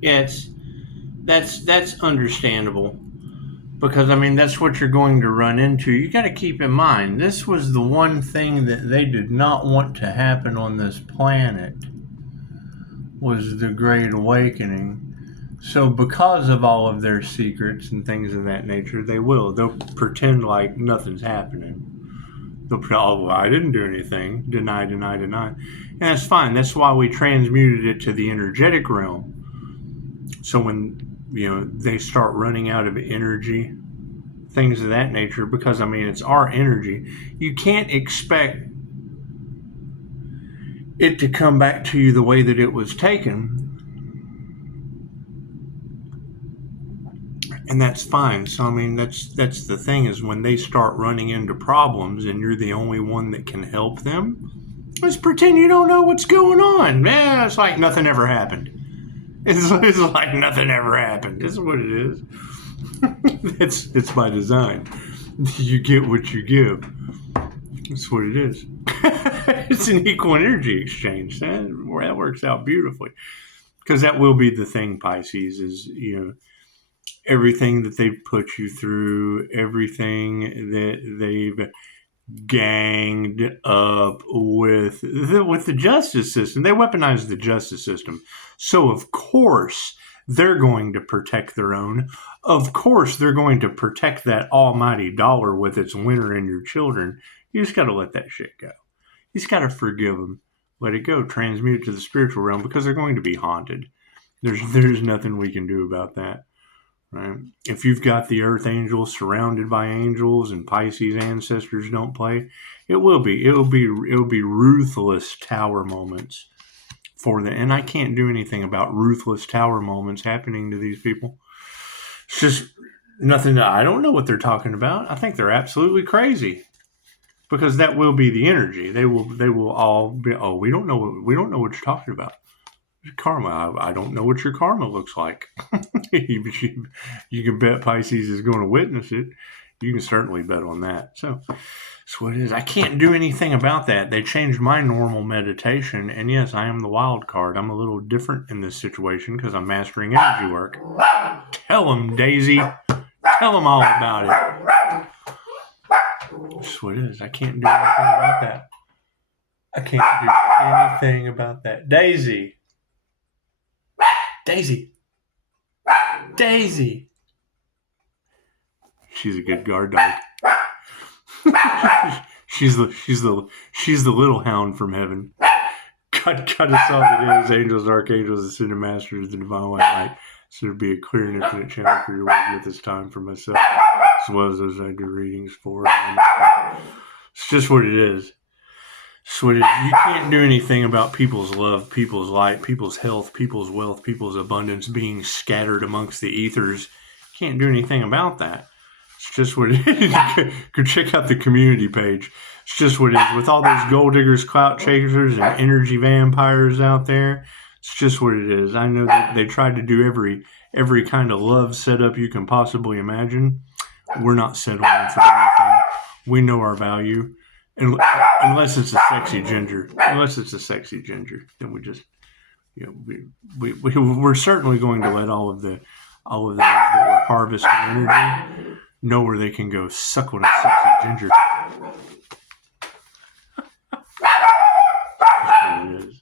Yeah, that's understandable. Because, I mean, that's what you're going to run into. You got to keep in mind, this was the one thing that they did not want to happen on this planet, was the Great Awakening. So because of all of their secrets and things of that nature, they'll pretend like nothing's happening. They'll be, oh, well, I didn't do anything. Deny, deny, deny. And that's fine. That's why we transmuted it to the energetic realm. So when, they start running out of energy, things of that nature, because, I mean, it's our energy. You can't expect it to come back to you the way that it was taken. And that's fine. So, I mean, that's the thing, is when they start running into problems and you're the only one that can help them, let's pretend you don't know what's going on. Yeah, it's like nothing ever happened. It's like nothing ever happened. This is what it is. It's by design. You get what you give. That's what it is. It's an equal energy exchange. That works out beautifully. Because that will be the thing, Pisces, is, everything that they've put you through, everything that they've ganged up with the justice system. They weaponize the justice system. So, of course, they're going to protect their own. Of course, they're going to protect that almighty dollar with its winner and your children. You just got to let that shit go. You just got to forgive them. Let it go. Transmute it to the spiritual realm, because they're going to be haunted. There's nothing we can do about that. Right? If you've got the earth angels surrounded by angels and Pisces ancestors don't play, it'll be ruthless tower moments for them. And I can't do anything about ruthless tower moments happening to these people. It's just nothing. I don't know what they're talking about. I think they're absolutely crazy, because that will be the energy. They will all be, oh, we don't know what you're talking about. Karma. I don't know what your karma looks like. You can bet Pisces is going to witness it. You can certainly bet on that. So that's what it is. I can't do anything about that. They changed my normal meditation, and yes, I am the wild card. I'm a little different in this situation because I'm mastering energy work. Tell them, Daisy. Tell them all about it. That's what it is. I can't do anything about that. I can't do anything about that. Daisy. Daisy. She's a good guard dog. she's the little hound from heaven. Cut us off. It is angels, archangels, ascended masters, the divine white light. So there'd be a clear and infinite channel for your working at this time for myself, as well as those I do readings for. It's just what it is. So you can't do anything about people's love, people's light, people's health, people's wealth, people's abundance being scattered amongst the ethers. You can't do anything about that. It's just what it is. Go check out the community page. It's just what it is. With all those gold diggers, clout chasers, and energy vampires out there, it's just what it is. I know that they tried to do every kind of love setup you can possibly imagine. We're not settling for anything. We know our value. Unless it's a sexy ginger. Then we just, we're certainly going to let all of those that were harvesting energy know where they can go suck on a sexy ginger. It is.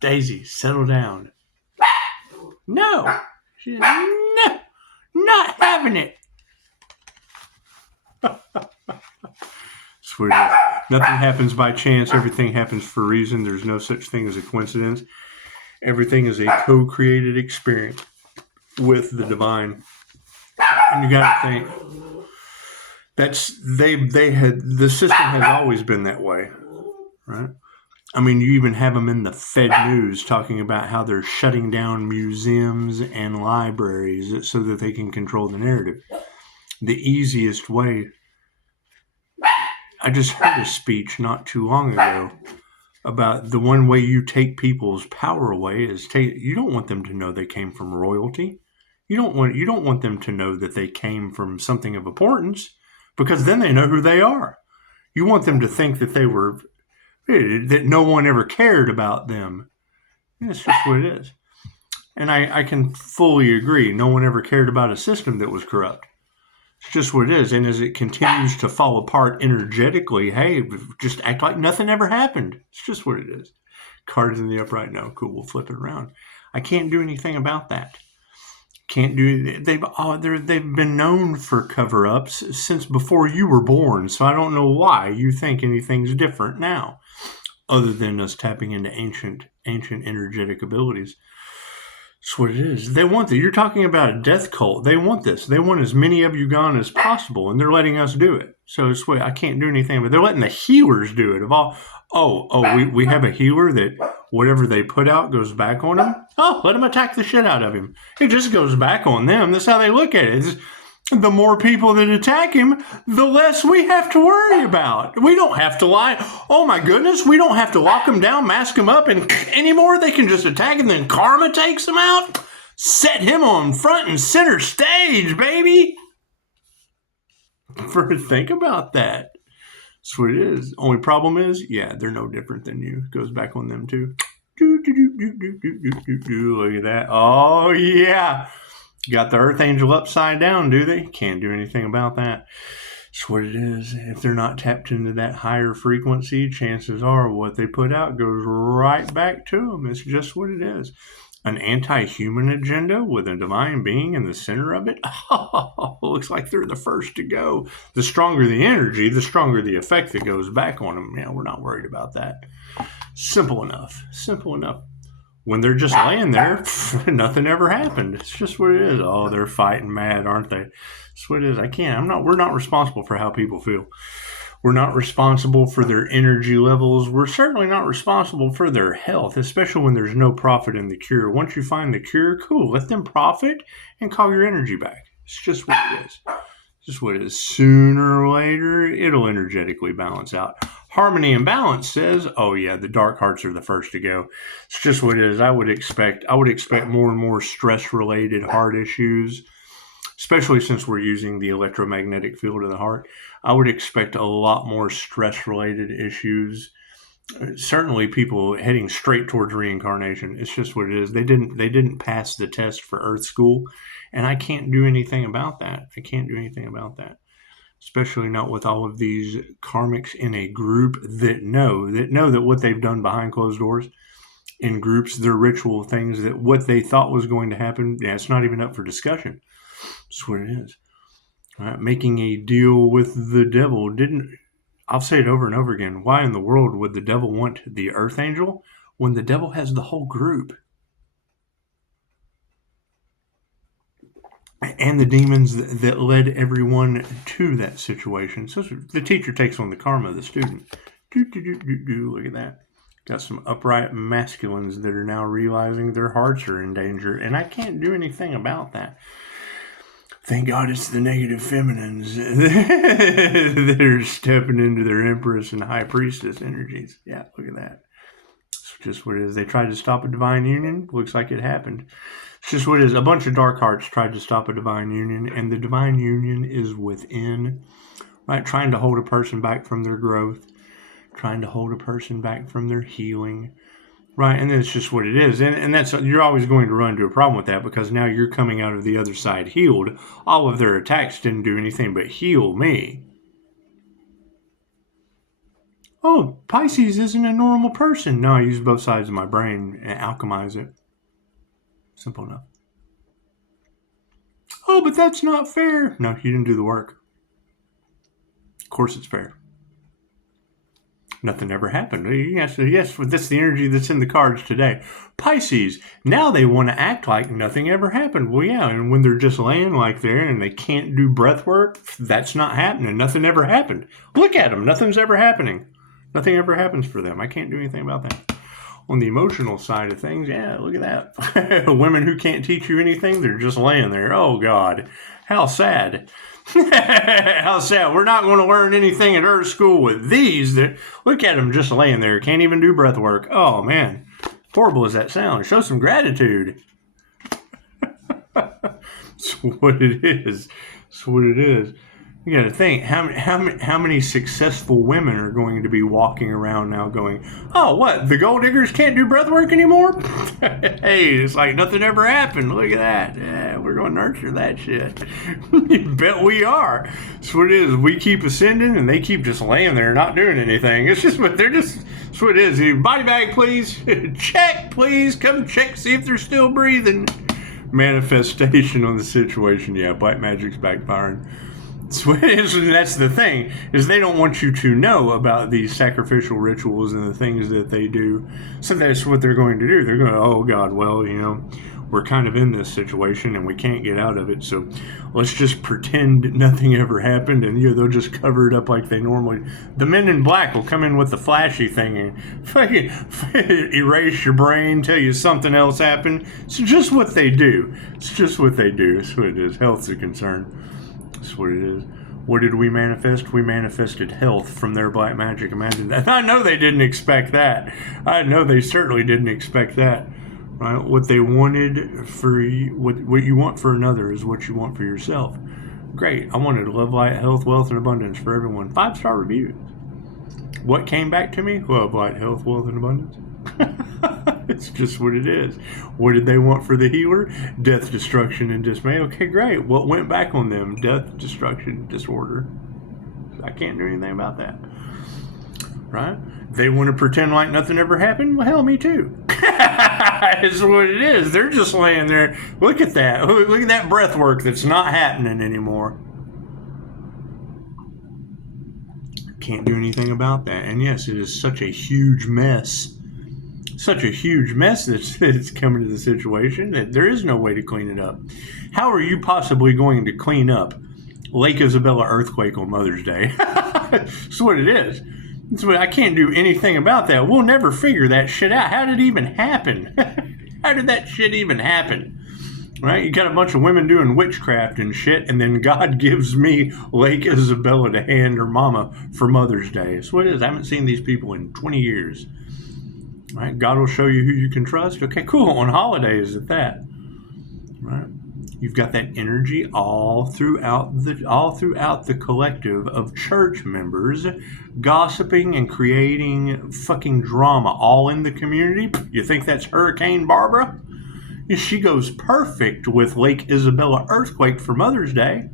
Daisy, settle down. No, not having it. Swear to you. Nothing happens by chance. Everything happens for a reason. There's no such thing as a coincidence. Everything is a co-created experience with the divine. And you got to think, the system has always been that way, right? I mean, you even have them in the Fed News talking about how they're shutting down museums and libraries so that they can control the narrative. The easiest way. I just heard a speech not too long ago about the one way you take people's power away is you don't want them to know they came from royalty. You don't want them to know that they came from something of importance, because then they know who they are. You want them to think that that no one ever cared about them. It's just what it is. And I can fully agree. No one ever cared about a system that was corrupt. It's just what it is. And as it continues to fall apart energetically, hey, just act like nothing ever happened. It's just what it is. Cards in the upright. No, cool. We'll flip it around. I can't do anything about that. Can't do. They've been known for cover-ups since before you were born. So I don't know why you think anything's different now, other than us tapping into ancient energetic abilities. That's what it is. They want that. You're talking about a death cult. They want this. They want as many of you gone as possible, and they're letting us do it. So it's what I can't do anything. But they're letting the healers do it. Of all, we have a healer that whatever they put out goes back on him. Oh, let them attack the shit out of him. It just goes back on them. That's how they look at it. It's, the more people that attack him, the less we have to worry about. We don't have to lie. Oh my goodness, we don't have to lock him down, mask him up and anymore. They can just attack him, then karma takes him out. Set him on front and center stage, baby. Think about that. That's what it is. Only problem is, yeah, they're no different than you. It goes back on them too. Look at that. Oh yeah. Got the Earth Angel upside down, do they? Can't do anything about that. That's what it is. If they're not tapped into that higher frequency, chances are what they put out goes right back to them. It's just what it is. An anti-human agenda with a divine being in the center of it? Oh, looks like they're the first to go. The stronger the energy, the stronger the effect that goes back on them. Yeah, we're not worried about that. Simple enough. Simple enough. When they're just laying there, nothing ever happened. It's just what it is. Oh, they're fighting mad, aren't they? That's what it is. We're not responsible for how people feel. We're not responsible for their energy levels. We're certainly not responsible for their health, especially when there's no profit in the cure. Once you find the cure, cool. Let them profit and call your energy back. It's just what it is. It's just what it is. Sooner or later, it'll energetically balance out. Harmony and Balance says, oh yeah, the dark hearts are the first to go. It's just what it is. I would expect more and more stress-related heart issues, especially since we're using the electromagnetic field of the heart. I would expect a lot more stress-related issues. Certainly people heading straight towards reincarnation. It's just what it is. They didn't pass the test for Earth School, and I can't do anything about that. I can't do anything about that. Especially not with all of these karmics in a group that know that what they've done behind closed doors in groups, their ritual things, that what they thought was going to happen, yeah, it's not even up for discussion. That's what it is. Making a deal with the devil I'll say it over and over again. Why in the world would the devil want the Earth Angel when the devil has the whole group? And the demons that led everyone to that situation. So the teacher takes on the karma of the student. Look at that. Got some upright masculines that are now realizing their hearts are in danger. And I can't do anything about that. Thank God it's the negative feminines that are stepping into their Empress and High Priestess energies. Yeah, look at that. It's just what it is. They tried to stop a divine union. Looks like it happened. It's just what it is. A bunch of dark hearts tried to stop a divine union, and the divine union is within, right? Trying to hold a person back from their growth, trying to hold a person back from their healing, right? And that's just what it is. And that's, you're always going to run into a problem with that, because now you're coming out of the other side healed. All of their attacks didn't do anything but heal me. Oh, Pisces isn't a normal person. No, I use both sides of my brain and alchemize it. Simple enough. Oh, but that's not fair. No, you didn't do the work. Of course it's fair. Nothing ever happened. Yes, that's the energy that's in the cards today. Pisces, now they want to act like nothing ever happened. Well, yeah, and when they're just laying like there and they can't do breath work, that's not happening. Nothing ever happened. Look at them. Nothing's ever happening. Nothing ever happens for them. I can't do anything about that. On the emotional side of things, yeah, look at that. Women who can't teach you anything, they're just laying there. Oh, God. How sad. How sad. We're not going to learn anything at Earth School with these. Look at them just laying there. Can't even do breath work. Oh, man. Horrible as that sounds. Show some gratitude. That's what it is. That's what it is. You got to think how many successful women are going to be walking around now going, oh, what, the gold diggers can't do breath work anymore? Hey, it's like nothing ever happened. Look at that. Yeah, we're going to nurture that shit. You bet we are. That's what it is. We keep ascending and they keep just laying there not doing anything. It's just what that's what it is. Body bag, please. Check, please. Come check, see if they're still breathing. Manifestation on the situation. Yeah, black magic's backfiring. That's the thing, is they don't want you to know about these sacrificial rituals and the things that they do. So that's what they're going to do. They're going to, oh God, well, we're kind of in this situation and we can't get out of it. So let's just pretend nothing ever happened, and they'll just cover it up like they normally. The men in black will come in with the flashy thing and fucking erase your brain, tell you something else happened. It's just what they do. It's just what they do. That's what it is. Health's a concern. That's what it is. What did we manifest? We manifested health from their black magic. Imagine that. I know they didn't expect that. I know they certainly didn't expect that. Right? What they wanted for you, what you want for another is what you want for yourself. Great. I wanted love, light, health, wealth, and abundance for everyone. 5-star reviews. What came back to me? Love, light, health, wealth, and abundance. It's just what it is. What did they want for the healer? Death, destruction, and dismay. Okay, great. What went back on them? Death, destruction, disorder. I can't do anything about that. Right? They want to pretend like nothing ever happened? Well, hell, me too. It's what it is. They're just laying there. Look at that. Look at that breath work that's not happening anymore. Can't do anything about that. And yes, it is such a huge mess. Such a huge mess that's coming to the situation that there is no way to clean it up. How are you possibly going to clean up Lake Isabella earthquake on Mother's Day? That's what it is. That's what, I can't do anything about that. We'll never figure that shit out. How did it even happen? How did that shit even happen? Right? You got a bunch of women doing witchcraft and shit, and then God gives me Lake Isabella to hand her mama for Mother's Day. That's what it is. I haven't seen these people in 20 years. Right? God will show you who you can trust. Okay, cool. On holidays at that. Right? You've got that energy all throughout the collective of church members gossiping and creating fucking drama all in the community. You think that's Hurricane Barbara? She goes perfect with Lake Isabella earthquake for Mother's Day.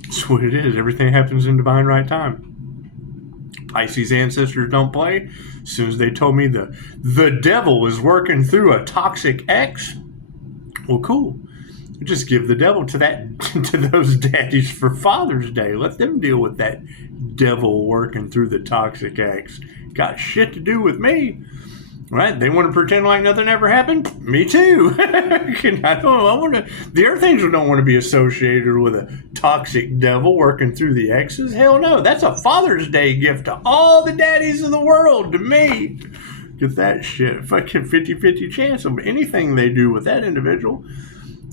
That's what it is. Everything happens in divine right time. Pisces ancestors don't play. As soon as they told me the devil is working through a toxic ex, well, cool. Just give the devil to those daddies for Father's Day. Let them deal with that devil working through the toxic ex. Got shit to do with me. Right? They want to pretend like nothing ever happened? Me too. The Earth Angel don't want to be associated with a toxic devil working through the exes. Hell no. That's a Father's Day gift to all the daddies of the world, to me. Get that shit. Fucking 50-50 chance of anything they do with that individual.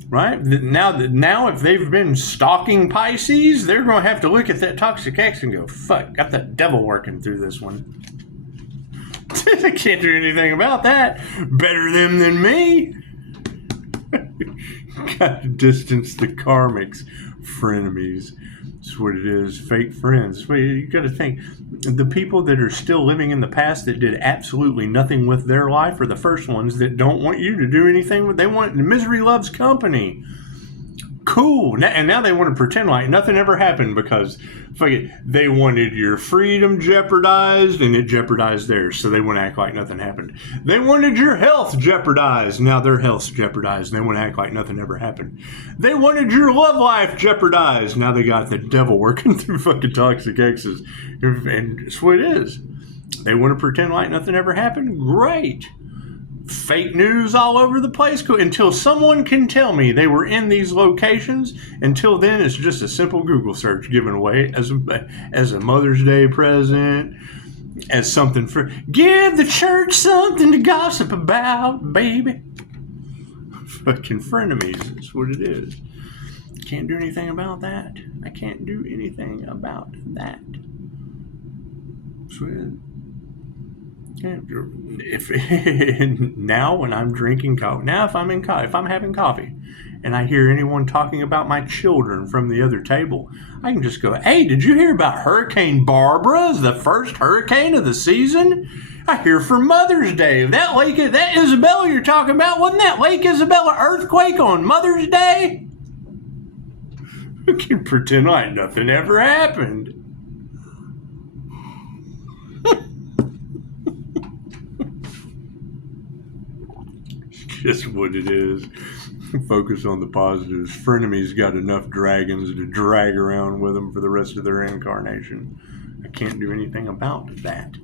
Right? Now, if they've been stalking Pisces, they're going to have to look at that toxic ex and go, fuck, got the devil working through this one. I can't do anything about that. Better them than me. Got to distance the karmics, frenemies. That's what it is. Fake friends. You got to think, the people that are still living in the past that did absolutely nothing with their life are the first ones that don't want you to do anything. They want misery loves company. Cool. And now they want to pretend like nothing ever happened because they wanted your freedom jeopardized and it jeopardized theirs. So they want to act like nothing happened. They wanted your health jeopardized. Now their health's jeopardized and they want to act like nothing ever happened. They wanted your love life jeopardized. Now they got the devil working through fucking toxic exes. And it's what it is. They want to pretend like nothing ever happened. Great. Fake news all over the place until someone can tell me they were in these locations. Until then, it's just a simple Google search given away as a Mother's Day present, as something for give the church something to gossip about, baby. Fucking frenemies. That's what it is. Can't do anything about that. I can't do anything about that. That's what it is. If now when I'm drinking coffee, now if I'm having coffee, and I hear anyone talking about my children from the other table, I can just go, "Hey, did you hear about Hurricane Barbara? Is the first hurricane of the season? I hear for Mother's Day, that Isabella you're talking about, wasn't that Lake Isabella earthquake on Mother's Day?" I can pretend like nothing ever happened. Just what it is. Focus on the positives. Frenemies got enough dragons to drag around with them for the rest of their incarnation. I can't do anything about that.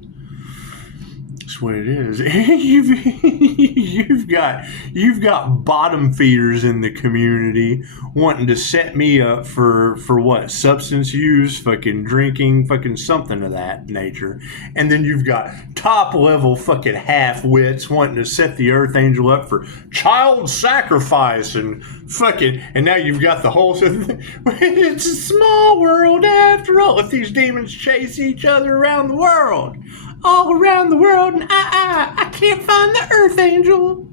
That's what it is. you've got bottom feeders in the community wanting to set me up for what? Substance use, fucking drinking, fucking something of that nature. And then you've got top level fucking half-wits wanting to set the Earth Angel up for child sacrifice and fucking, and now you've got the whole, it's a small world after all. If these demons chase each other around the world, all around the world, and I can't find the Earth Angel.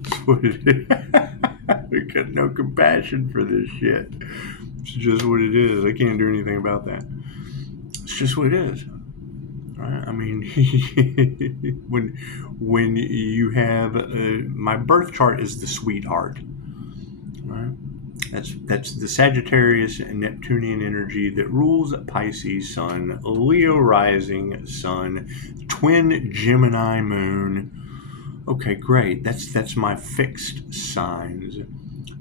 That's what it is. We got no compassion for this shit. It's just what it is. I can't do anything about that. It's just what it is. Right? I mean, when you have my birth chart is the sweetheart. Right? That's the Sagittarius and Neptunian energy that rules Pisces Sun, Leo rising Sun, twin Gemini moon. Okay, great. That's my fixed signs.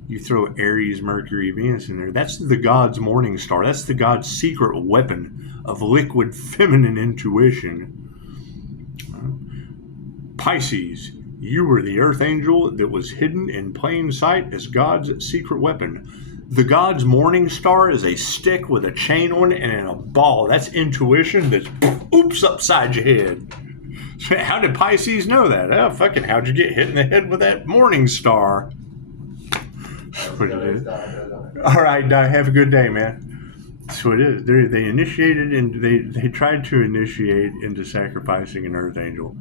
You throw Aries, Mercury, Venus in there. That's the god's morning star. That's the god's secret weapon of liquid feminine intuition. Pisces, you were the Earth Angel that was hidden in plain sight as God's secret weapon. The god's morning star is a stick with a chain on it and a ball. That's intuition that's oops upside your head. How did Pisces know that? Oh, fucking, how'd you get hit in the head with that morning star? That's what it is. All right, have a good day, man. That's what it is. They initiated and they tried to initiate into sacrificing an Earth Angel.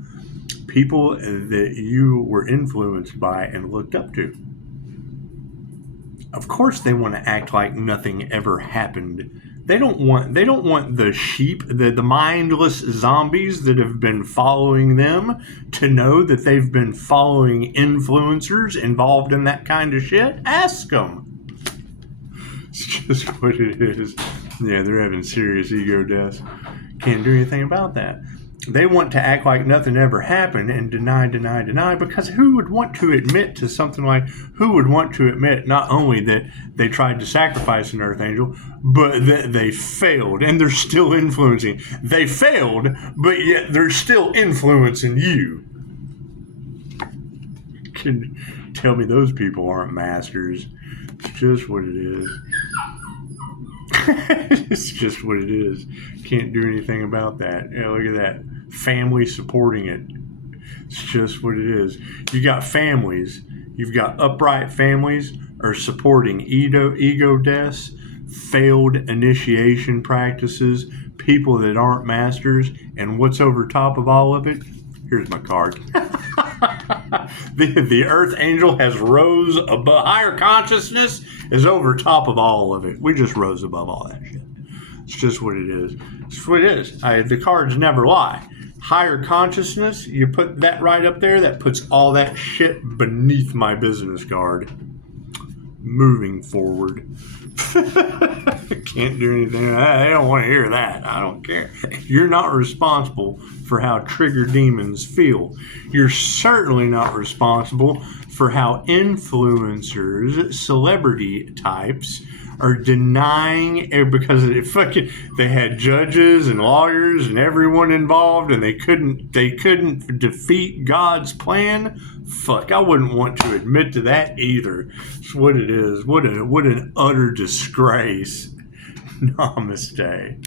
People that you were influenced by and looked up to. Of course they want to act like nothing ever happened. They don't want the sheep, the mindless zombies that have been following them to know that they've been following influencers involved in that kind of shit. Ask them. It's just what it is. Yeah, they're having serious ego deaths. Can't do anything about that. They want to act like nothing ever happened and deny, because who would want to admit to something like, who would want to admit not only that they tried to sacrifice an Earth Angel, but that they failed and they're still influencing. They failed, but yet they're still influencing you. Can tell me those people aren't masters. It's just what it is. It's just what it is. Can't do anything about that. Yeah, look at that. Family supporting it. It's just what it is. You got families. You've got upright families are supporting ego deaths, failed initiation practices, people that aren't masters, and what's over top of all of it? Here's my card. The Earth Angel has rose above. Higher consciousness is over top of all of it. We just rose above all that shit. It's just what it is. It's what it is. The cards never lie. Higher consciousness, you put that right up there, that puts all that shit beneath my business card. Moving forward. Can't do anything. I don't want to hear that. I don't care. You're not responsible for how trigger demons feel. You're certainly not responsible for how influencers, celebrity types, are denying because they had judges and lawyers and everyone involved and they couldn't defeat God's plan. Fuck, I wouldn't want to admit to that either. It's what it is. What an utter disgrace. Namaste.